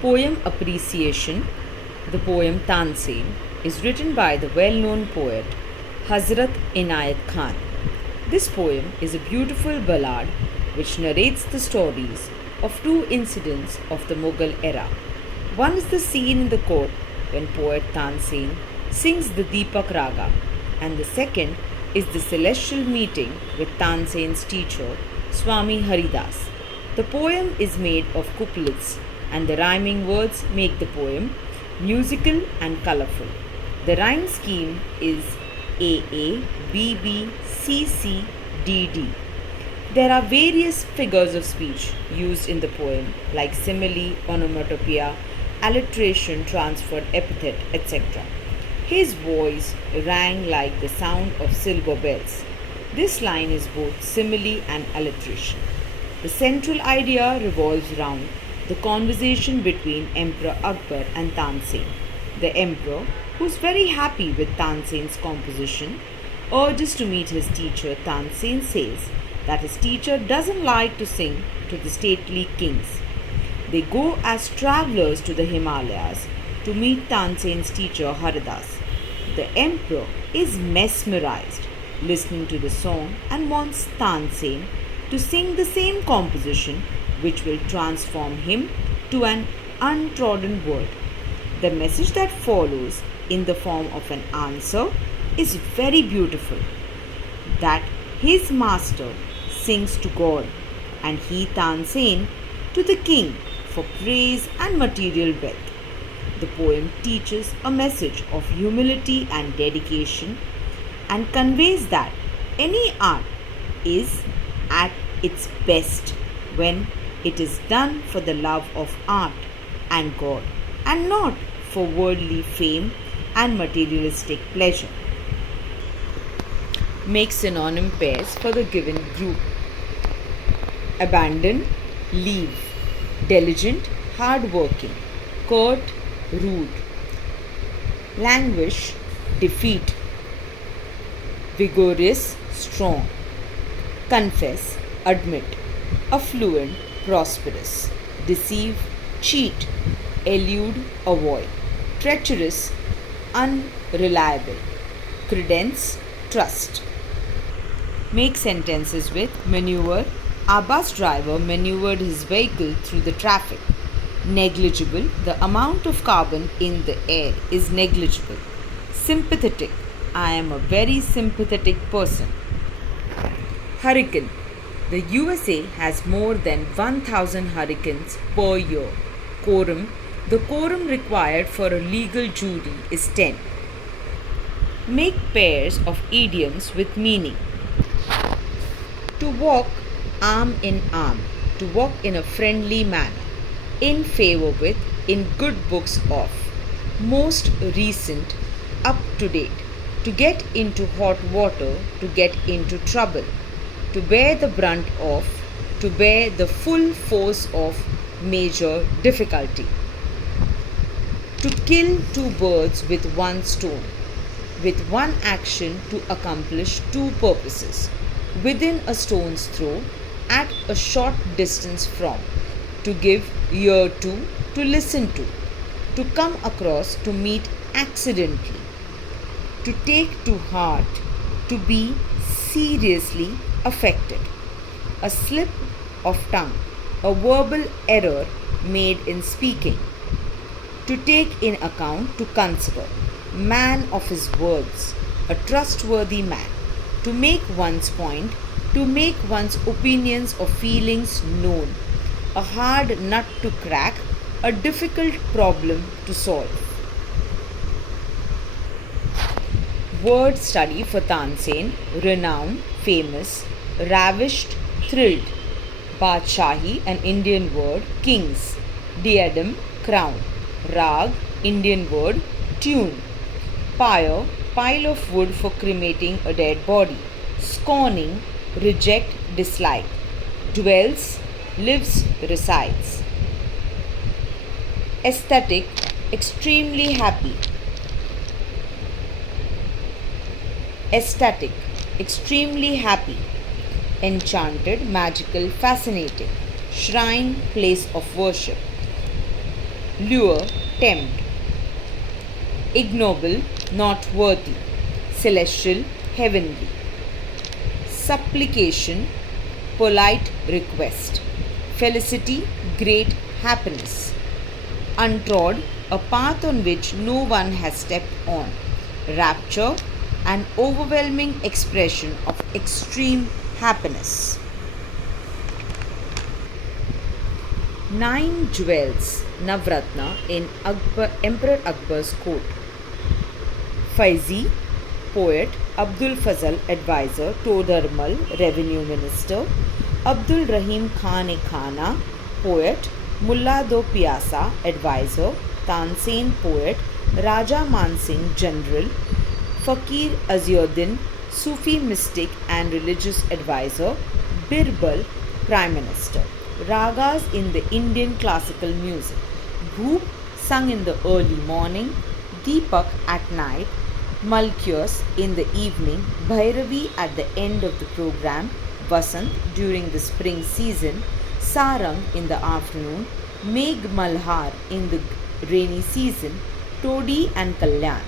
Poem Appreciation. The poem Tansen is written by the well known poet Hazrat Inayat Khan. This poem is a beautiful ballad which narrates the stories of two incidents of the Mughal era. One is the scene in the court when poet Tansen sings the Deepak Raga, and the second is the celestial meeting with Tansen's teacher Swami Haridas. The poem is made of couplets, and the rhyming words make the poem musical and colorful. The rhyme scheme is AA, BB, CC, DD. There are various figures of speech used in the poem like simile, onomatopoeia, alliteration, transferred epithet, etc. His voice rang like the sound of silver bells. This line is both simile and alliteration. The central idea revolves round the conversation between Emperor Akbar and Tansen. The emperor, who is very happy with Tansen's composition, urges to meet his teacher. Tansen says that his teacher doesn't like to sing to the stately kings. They go as travelers to the Himalayas to meet Tansen's teacher Haridas. The emperor is mesmerized listening to the song and wants Tansen to sing the same composition which will transform him to an untrodden world. The message that follows in the form of an answer is very beautiful, that his master sings to God and he Tansen to the king for praise and material wealth. The poem teaches a message of humility and dedication and conveys that any art is at its best when it is done for the love of art and God and not for worldly fame and materialistic pleasure. Make synonym pairs for the given group. Abandon, leave. Diligent, hardworking. Curt, rude. Languish, defeat. Vigorous, strong. Confess, admit. Affluent, prosperous. Deceive, cheat. Elude, avoid. Treacherous, unreliable. Credence, trust. Make sentences with maneuver. Our bus driver maneuvered his vehicle through the traffic. Negligible. The amount of carbon in the air is negligible. Sympathetic. I am a very sympathetic person. Hurricane. The USA has more than 1,000 hurricanes per year. Quorum. The quorum required for a legal jury is 10. Make pairs of idioms with meaning. To walk arm in arm. To walk in a friendly manner. In favor with, in good books of. Most recent, up to date. To get into hot water, to get into trouble. To bear the brunt of, to bear the full force of major difficulty. To kill two birds with one stone. With one action to accomplish two purposes. Within a stone's throw, at a short distance from. To give ear to listen to come across, to meet accidentally, to take to heart, to be seriously affected. A slip of tongue, a verbal error made in speaking. To take in account, to consider. Man of his words, a trustworthy man. To make one's point, to make one's opinions or feelings known. A hard nut to crack, a difficult problem to solve. Word study for Tansen. Renowned, famous, ravished, thrilled. Badshahi, an Indian word. Kings. Diadem, crown. Rag, Indian word. Tune. Pyre, pile of wood for cremating a dead body. Scorning, reject, dislike. Dwells, lives, resides. Aesthetic, extremely happy. Ecstatic, extremely happy. Enchanted, magical, fascinating. Shrine, place of worship. lure, tempt. Ignoble, not worthy. Celestial, heavenly. Supplication, polite request. Felicity, great happiness. Untrod, a path on which no one has stepped on. Rapture, an overwhelming expression of extreme happiness. 9 jewels, Navratna in Emperor Akbar's court. Faizi, poet. Abdul Fazal, advisor. Todarmal, revenue minister. Abdul Rahim Khan e Khana, poet. Mulla Do Piasa, advisor. Tansen, poet. Raja Man Singh, general. Fakir Aziuddin, Sufi mystic and religious advisor. Birbal, prime minister. Ragas in the Indian classical music. Bhoop, sung in the early morning. Deepak at night. Malkyus in the evening. Bhairavi at the end of the program. Vasant during the spring season. Sarang in the afternoon. Megh Malhar in the rainy season. Todi and Kalyan.